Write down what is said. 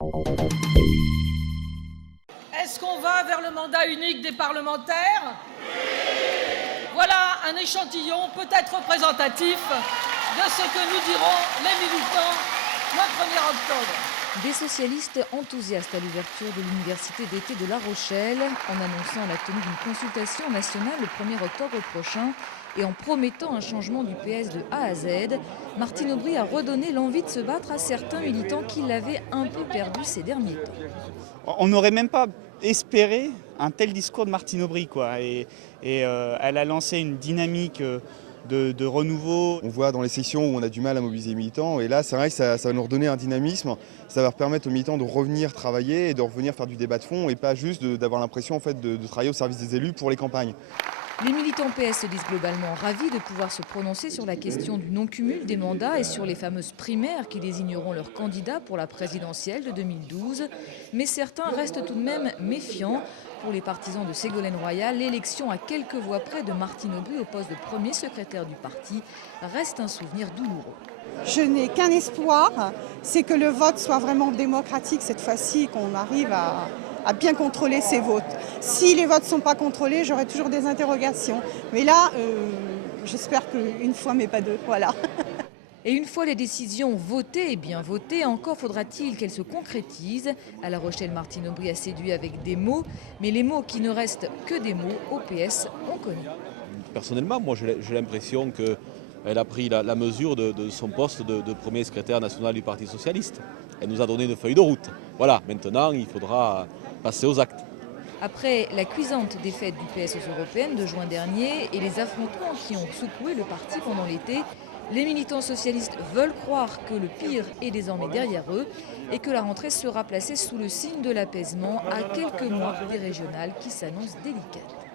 Est-ce qu'on va vers le mandat unique des parlementaires? Voilà un échantillon peut-être représentatif de ce que nous diront les militants le 1er octobre. Des socialistes enthousiastes à l'ouverture de l'université d'été de La Rochelle, en annonçant la tenue d'une consultation nationale le 1er octobre prochain et en promettant un changement du PS de A à Z, Martine Aubry a redonné l'envie de se battre à certains militants qui l'avaient un peu perdu ces derniers temps. On n'aurait même pas espéré un tel discours de Martine Aubry, quoi. Elle a lancé une dynamique de renouveau. On voit dans les sessions où on a du mal à mobiliser les militants, et là c'est vrai que ça va nous redonner un dynamisme, ça va permettre aux militants de revenir travailler et de revenir faire du débat de fond et pas juste d'avoir l'impression en fait, de travailler au service des élus pour les campagnes. Les militants PS se disent globalement ravis de pouvoir se prononcer sur la question du non-cumul des mandats et sur les fameuses primaires qui désigneront leurs candidats pour la présidentielle de 2012. Mais certains restent tout de même méfiants. Pour les partisans de Ségolène Royal, l'élection à quelques voix près de Martine Aubry au poste de premier secrétaire du parti reste un souvenir douloureux. Je n'ai qu'un espoir, c'est que le vote soit vraiment démocratique cette fois-ci, qu'on arrive à bien contrôler ces votes. Si les votes ne sont pas contrôlés, j'aurai toujours des interrogations. Mais là, j'espère qu'une fois, mais pas deux. Voilà. Et une fois les décisions votées et bien votées, encore faudra-t-il qu'elles se concrétisent. À La Rochelle, Martine Aubry a séduit avec des mots, mais les mots qui ne restent que des mots, au PS, on connaît. Personnellement, moi j'ai l'impression qu'elle a pris la mesure de son poste de premier secrétaire national du Parti socialiste. Elle nous a donné une feuille de route. Voilà, maintenant il faudra passer aux actes. Après la cuisante défaite du PS aux européennes de juin dernier et les affrontements qui ont secoué le parti pendant l'été, les militants socialistes veulent croire que le pire est désormais derrière eux et que la rentrée sera placée sous le signe de l'apaisement à quelques mois des régionales qui s'annoncent délicates.